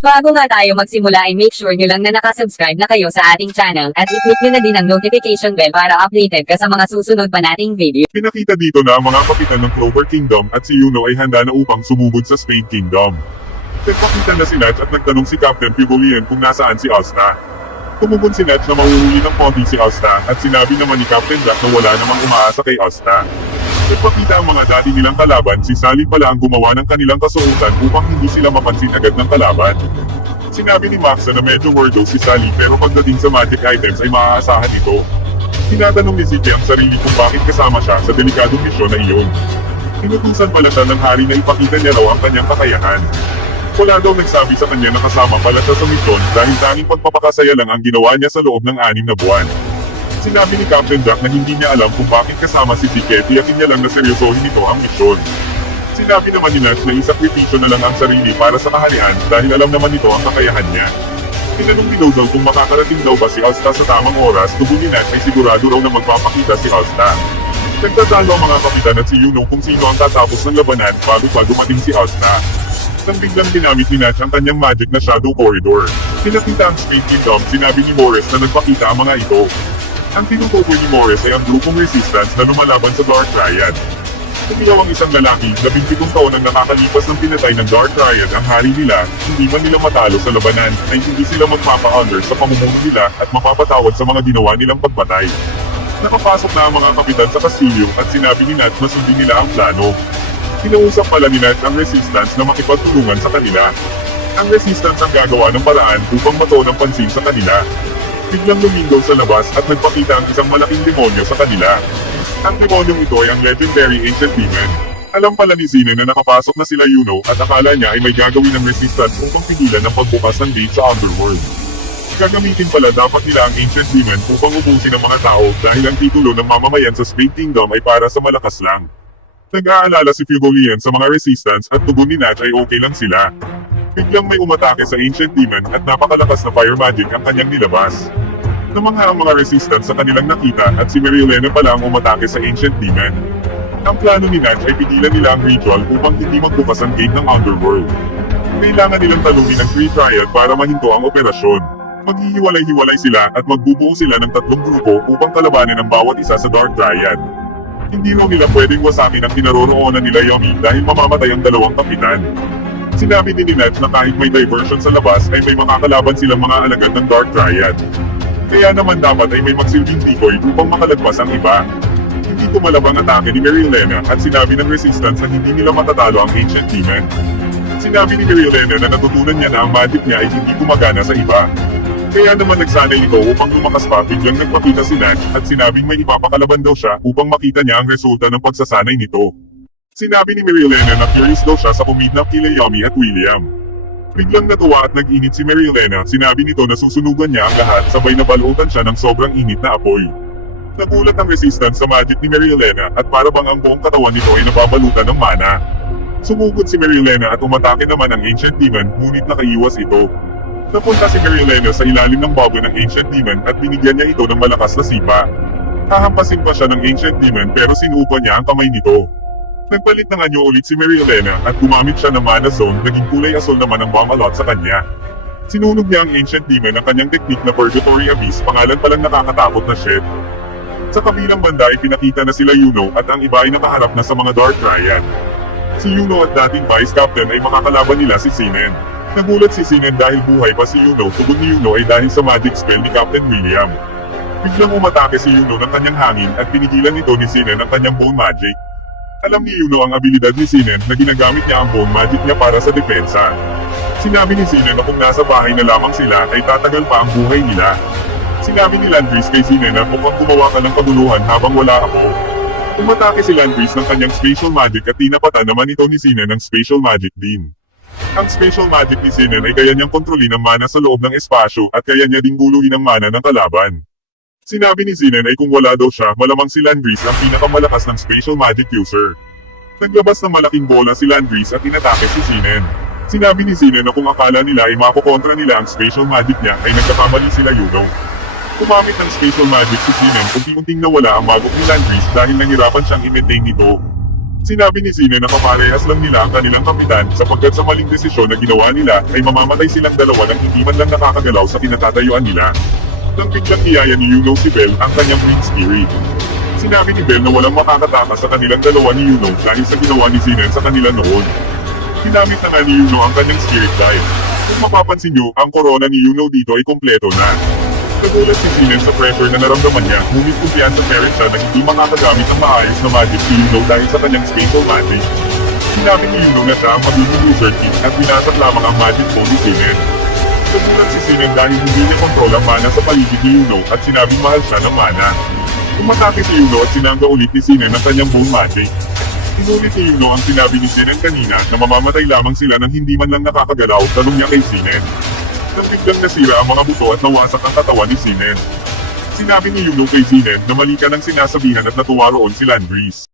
Bago nga tayo magsimula ay make sure nyo lang na nakasubscribe na kayo sa ating channel at i-click nyo na din ang notification bell para updated ka sa mga susunod pa nating video. Pinakita dito na ang mga kapitan ng Clover Kingdom at si Yuno ay handa na upang sumugod sa Spade Kingdom. Nagpakita na si Natch at nagtanong si Captain Figolian kung nasaan si Asta. Tumugon si Natch na mahuhuli ng konti si Asta at sinabi naman ni Captain Jack na wala namang umaasa kay Asta. Nagpakita ang mga dati nilang kalaban, si Sally pala ang gumawa ng kanilang kasuotan upang hindi sila mapansin agad ng kalaban. Sinabi ni Maxa na medyo wordo si Sally pero pagdating sa magic items ay maaasahan ito. Tinatanong ni Ziggy ang sarili kung bakit kasama siya sa delikadong misyon na iyon. Inutusan pala siya ng hari na ipakita niya raw ang kanyang kakayahan. Wala daw nagsabi sa kanya na kasama pala siya sa misyon dahil tanging pagpapakasaya lang ang ginawa niya sa loob ng 6 na buwan. Sinabi ni Captain Jack na hindi niya alam kung bakit kasama si Ziggy, tiyakin niya lang na seryosohin nito ang misyon. Sinabi naman ni Natch na isakripisyo na lang ang sarili para sa kaharian dahil alam naman nito ang kakayahan niya. Tinanong ni Lozel kung makakarating daw ba si Asta sa tamang oras, tugon ni Natch ay sigurado raw na magpapakita si Asta. Nagtatalo ang mga kapitan at si Yuno kung sino ang tatapos ng labanan bago pa dumating si Asta. Nang biglang ginamit ni Natch ang kanyang magic na Shadow Corridor. Pinakita ang Spade Kingdom, sinabi ni Morris na nagpakita ang mga ito. Ang tinutukoy ni Morris ay ang grupong resistance na lumalaban sa Dark Triad. Tumiyaw ang isang lalaki, 17 taon ang nakakalipas ng pinatay ng Dark Triad ang hari nila, hindi man nila matalo sa labanan, ay hindi sila magpapa-honor sa pamumuno nila at mapapatawad sa mga ginawa nilang pagpatay. Nakapasok na ang mga kapitan sa kastilyo at sinabi ni Natch na sundin nila ang plano. Kinausap pala ni Natch ang resistance na makipagtulungan sa kanila. Ang resistance ang gagawa ng paraan upang matuon ang pansin sa kanila. Biglang lumingaw sa labas at nagpakita ang isang malaking demonyo sa kanila. Ang demonyong ito ay ang legendary Ancient Demon. Alam pala ni Zine na nakapasok na sila Yuno at akala niya ay may gagawin ng resistance upang pigilan ang pagbukas ng gate sa Underworld. Gagamitin pala dapat nila ang Ancient Demon upang ubusin ang mga tao dahil ang titulo ng mamamayan sa Spade Kingdom ay para sa malakas lang. Nag-aalala si Figolian sa mga resistance at tugon ni Natch ay okay lang sila. Biglang may umatake sa Ancient Demon at napakalakas na fire magic ang kanyang nilabas. Namangha ang mga resistance sa kanilang nakita at si Marielena pala ang umatake sa Ancient Demon. Ang plano ni Natch ay pigilan nila ang ritual upang hindi magbukas ang gate ng Underworld. Kailangan nilang talungin ang Three Triad para mahinto ang operasyon. Maghihiwalay-hiwalay sila at magbubuo sila ng 3 grupo upang kalabanin ang bawat isa sa Dark Triad. Hindi raw nila pwedeng wasakin ang kinaroroonan nila Yomi dahil mamamatay ang 2 kapitan. Sinabi din ni Natch na kahit may diversion sa labas ay may makakalaban silang mga alagad ng Dark Triad. Kaya naman dapat ay may magsilbing decoy upang makalagpas ang iba. Hindi tumalabang atake ni Marielena at sinabi ng resistance na hindi nila matatalo ang Ancient Demon. Sinabi ni Marielena na natutunan niya na ang magic niya ay hindi gumagana sa iba. Kaya naman nagsanay ito upang lumakas pa, biglang nagpakita si Natch at sinabing may ipapakalaban daw siya upang makita niya ang resulta ng pagsasanay nito. Sinabi ni Marielena na curious daw siya sa kumidnap kila Yomi at William. Biglang natuwa at nag-init si Marielena, sinabi nito na susunugan niya ang lahat sabay na balutan siya ng sobrang init na apoy. Nagulat ang resistance sa magic ni Marielena at para bang ang buong katawan nito ay nababalutan ng mana. Sumugod si Marielena at umatake naman ang Ancient Demon, ngunit nakaiwas ito. Napunta si Marielena sa ilalim ng bubble ng Ancient Demon at binigyan niya ito ng malakas na sipa. Hahampasin pa siya ng Ancient Demon pero sinupa niya ang kamay nito. Nagpalit ng anyo ulit si Marielena at gumamit siya ng mana zone, naging kulay asol naman ang Bamalot sa kanya. Sinunog niya ang Ancient Demon ng kanyang teknik na Purgatory Abyss, pangalan palang nakakatakot na shit. Sa kabilang banda ay pinakita na sila Yuno at ang iba ay nakaharap na sa mga Dark Triad. Si Yuno at dating Vice Captain ay makakalaban nila si Sinen. Nagulat si Sinen dahil buhay pa si Yuno, tugon ni Yuno ay dahil sa magic spell ni Captain William. Biglang umatake si Yuno ng kanyang hangin at pinigilan nito ni Sinen ang kanyang bone magic. Alam ni Yuno ang abilidad ni Sinen na ginagamit niya ang bone magic niya para sa depensa. Sinabi ni Sinen na kung nasa bahay na lamang sila ay tatagal pa ang buhay nila. Sinabi ni Landris kay Sinen na mukhang gumawa ka ng kaguluhan habang wala ako. Umatake si Landris ng kanyang spatial magic at tinapatan naman ito ni Sinen ng spatial magic din. Ang spatial magic ni Sinen ay kaya niyang kontrolin ang mana sa loob ng espasyo at kaya niya ding guluhin ang mana ng kalaban. Sinabi ni Sinen ay kung wala daw siya, malamang si Landris ang pinakamalakas ng spatial magic user. Naglabas ng malaking bola si Landris at inatake si Sinen. Sinabi ni Sinen na kung akala nila ay mapokontra nila ang spatial magic niya ay nagkakamali sila Yuno. Kumamit ng spatial magic si Sinen, unti-unting nawala ang magok ni Landris dahil nahirapan siyang i-maintain nito. Sinabi ni Zine na kaparehas lang nila ang kanilang kapitan sapagkat sa maling desisyon na ginawa nila ay mamamatay silang dalawa nang hindi man lang nakakagalaw sa kinatatayuan nila. Nang biglang niyaya ni Yuno si Bell ang kanyang green spirit. Sinabi ni Bell na walang makakatakas sa kanilang dalawa ni Yuno dahil sa ginawa ni Zine sa kanila noon. Ginamit na nga ni Yuno ang kanyang spirit dive. Kung mapapansin nyo, ang corona ni Yuno dito ay kompleto na. Nagulat si Zine sa pressure na naramdaman niya, ngunit kumpiyansa pa rin siya na hindi makakagamit ng maayos na magic si Yuno dahil sa kanyang spatial magic. Sinabi ni Yuno na siya ang magiging user king at binasat lamang ang magic phone ni Zine. Nagulat si Zine dahil hindi niya kontrol ang mana sa paligid ni Yuno at sinabing mahal siya ng mana. Umatake si Yuno at sinangga ulit ni Zine ng kanyang bone magic. Inulit ni Yuno ang sinabi ni Zine kanina na mamamatay lamang sila nang hindi man lang nakakagalaw, tanong niya kay Zine. Nang biglang nasira ang mga buto at nawasak ang katawan ni Zine. Sinabi ni Yuno kay Zine na mali ka ng sinasabihan at natuwa roon si Landris.